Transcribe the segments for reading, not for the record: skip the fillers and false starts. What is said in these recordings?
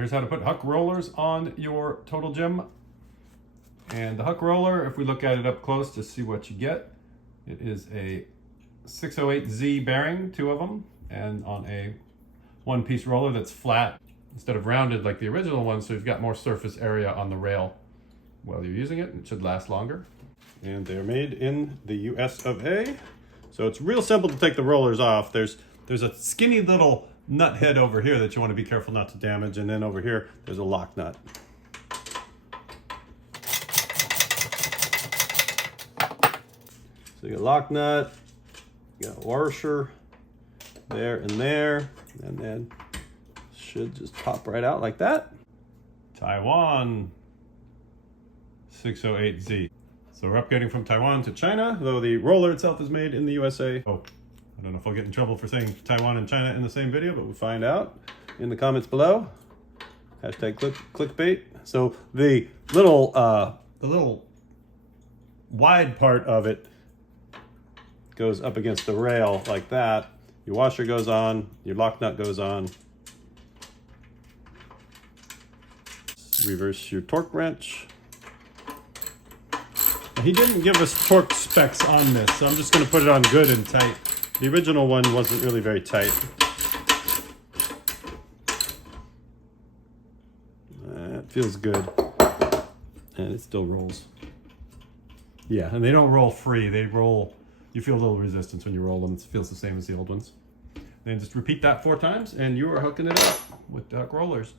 Here's how to put Huck rollers on your TotalGym. And the Huck roller, if we look at it up close to see what you get, it is a 608Z bearing, 2 of them, and on a one-piece roller that's flat instead of rounded like the original one, so you've got more surface area on the rail while you're using it. It should last longer. And they're made in the US of A. So it's real simple to take the rollers off. There's a skinny little nut head over here that you want to be careful not to damage, and then over here there's a lock nut. So you got a lock nut, you got a washer there, and then should just pop right out like that. Taiwan 608Z. So we're upgrading from Taiwan to China, though the roller itself is made in the USA. Oh, I don't know if I'll get in trouble for saying Taiwan and China in the same video, but we'll find out in the comments below. Hashtag clickbait. So the little wide part of it goes up against the rail like that. Your washer goes on, your lock nut goes on. Reverse your torque wrench. He didn't give us torque specs on this, so I'm just going to put it on good and tight. The original one wasn't really very tight. That feels good. And it still rolls. Yeah, and they don't roll free. They roll, you feel a little resistance when you roll them. It feels the same as the old ones. Then just repeat that 4 times and you are hooking it up with the Huck rollers.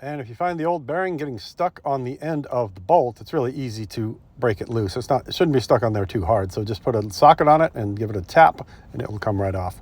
And if you find the old bearing getting stuck on the end of the bolt, it's really easy to break it loose. It shouldn't be stuck on there too hard. So just put a socket on it and give it a tap and it will come right off.